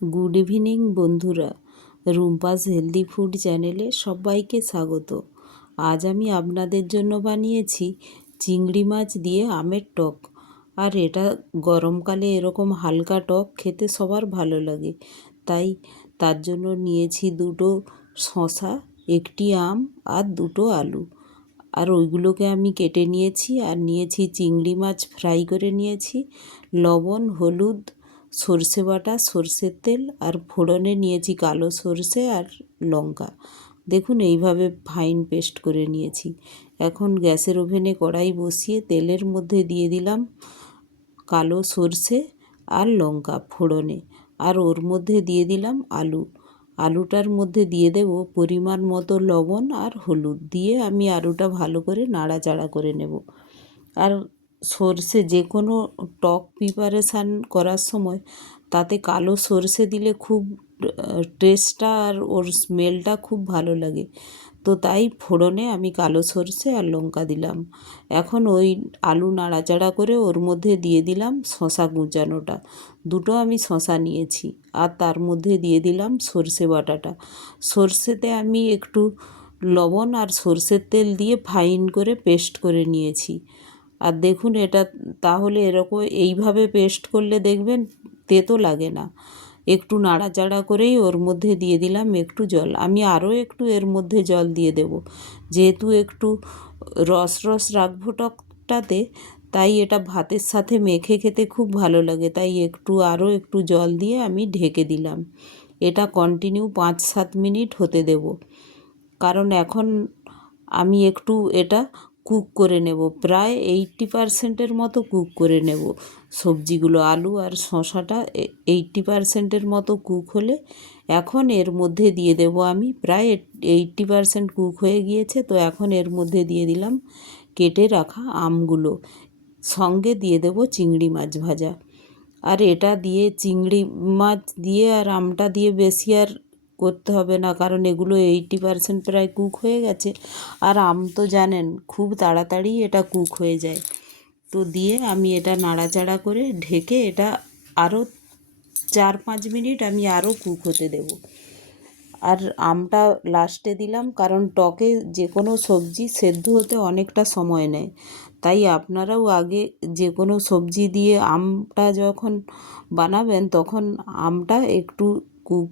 Good evening বন্ধুরা, Rumpa's healthy food চ্যানেলে সবাইকে স্বাগত। আজ আমি আপনাদের জন্য বানিয়েছি চিংড়ি মাছ দিয়ে আমের টক। আর এটা গরমকালে এরকম হালকা টক খেতে সবার ভালো লাগে, তাই তার জন্য নিয়েছি দুটো শসা, একটি আম আর দুটো আলু। আর ওইগুলোকে আমি কেটে নিয়েছি। আর নিয়েছি চিংড়ি মাছ ফ্রাই করে নিয়েছি, লবণ, হলুদ, সর্ষে বাটা, সর্ষের তেল আর ফোড়নে নিয়েছি কালো সর্ষে আর লঙ্কা। দেখুন এইভাবে ফাইন পেস্ট করে নিয়েছি। এখন গ্যাসের ওভেনে কড়াই বসিয়ে তেলের মধ্যে দিয়ে দিলাম কালো সর্ষে আর লঙ্কা ফোড়নে, আর ওর মধ্যে দিয়ে দিলাম আলুটার মধ্যে দিয়ে দেব পরিমাণ মতো লবণ আর হলুদ দিয়ে আমি আলুটা ভালো করে নাড়াচাড়া করে নেব। আর সর্ষে যে কোনো টক প্রিপারেশান করার সময় তাতে কালো সর্ষে দিলে খুব টেস্টটা আর ওর স্মেলটা খুব ভালো লাগে। তো তাই ফোড়নে আমি কালো সর্ষে আর লঙ্কা দিলাম। এখন ওই আলু নাড়াচাড়া করে ওর মধ্যে দিয়ে দিলাম শসা কুচানোটা, দুটো আমি শসা নিয়েছি। আর তার মধ্যে দিয়ে দিলাম সর্ষে বাটাটা। সর্ষেতে আমি একটু লবণ আর সর্ষের তেল দিয়ে ফাইন করে পেস্ট করে নিয়েছি। আর দেখুন এটা তাহলে এরকম এইভাবে পেস্ট করলে দেখবেন তেতো লাগে না। একটু নাড়াচাড়া করেই ওর মধ্যে দিয়ে দিলাম একটু জল। আমি আরও একটু এর মধ্যে জল দিয়ে দেব, যেহেতু একটু রস রস রাখবো টকটাতে, তাই এটা ভাতের সাথে মেখে খেতে খুব ভালো লাগে। তাই আরও একটু জল দিয়ে আমি ঢেকে দিলাম। এটা কন্টিনিউ 5-7 মিনিট হতে দেব, কারণ এখন আমি একটু এটা কুক করে নেব, প্রায় 80% মতো কুক করে নেব সবজিগুলো। আলু আর শসাটা 80% মতো কুক হলে এখন এর মধ্যে দিয়ে দেব আমি, প্রায় 80% কুক হয়ে গিয়েছে। তো এখন এর মধ্যে দিয়ে দিলাম কেটে রাখা আমগুলো, সঙ্গে দিয়ে দেব চিংড়ি মাছ ভাজা। আর এটা দিয়ে চিংড়ি মাছ দিয়ে আর আমটা দিয়ে বেশি আর করতে হবে না, কারণ এগুলো 80% প্রায় কুক হয়ে গেছে। আর আম তো জানেন খুব তাড়াতাড়ি এটা কুক হয়ে যায়। তো দিয়ে আমি এটা নাড়াচাড়া করে ঢেকে এটা আরও 4-5 মিনিট আমি আরও কুক হতে দেব। আর আমটা লাস্টে দিলাম, কারণ টকে যে কোনো সবজি সেদ্ধ হতে অনেকটা সময় নেয়। তাই আপনারাও আগে যে কোনো সবজি দিয়ে আমটা যখন বানাবেন তখন আমটা একটু কুক,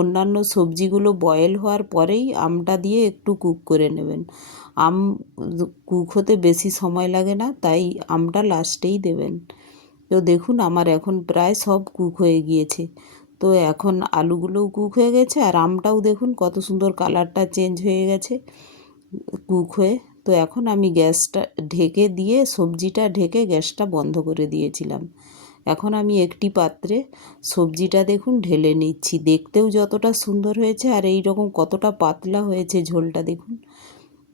অন্যান্য সবজিগুলো বয়েল হওয়ার পরেই আমটা দিয়ে একটু কুক করে নেবেন। আম কুক হতে বেশি সময় লাগে না, তাই আমটা লাস্টেই দেবেন। তো দেখুন আমার এখন প্রায় সব কুক হয়ে গিয়েছে। তো এখন আলুগুলোও কুক হয়ে গেছে আর আমটাও দেখুন কত সুন্দর কালারটা চেঞ্জ হয়ে গেছে কুক হয়ে। তো এখন আমি গ্যাসটা ঢেকে দিয়ে সবজিটা ঢেকে গ্যাসটা বন্ধ করে দিয়েছিলাম। এখন আমি একটি পাত্রে সবজিটা দেখুন ঢেলে নিচ্ছি। দেখতেও যতটা সুন্দর হয়েছে আর এই রকম কতটা পাতলা হয়েছে ঝোলটা দেখুন।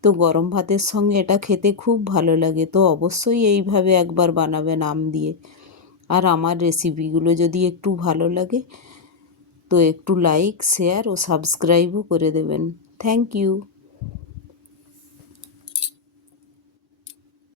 তো গরম ভাতের সঙ্গে এটা খেতে খুব ভালো লাগে। তো অবশ্যই এইভাবে একবার বানাবেন আম দিয়ে। আর আমার রেসিপিগুলো যদি একটু ভালো লাগে তো একটু লাইক, শেয়ার ও সাবস্ক্রাইবও করে দেবেন। Thank you.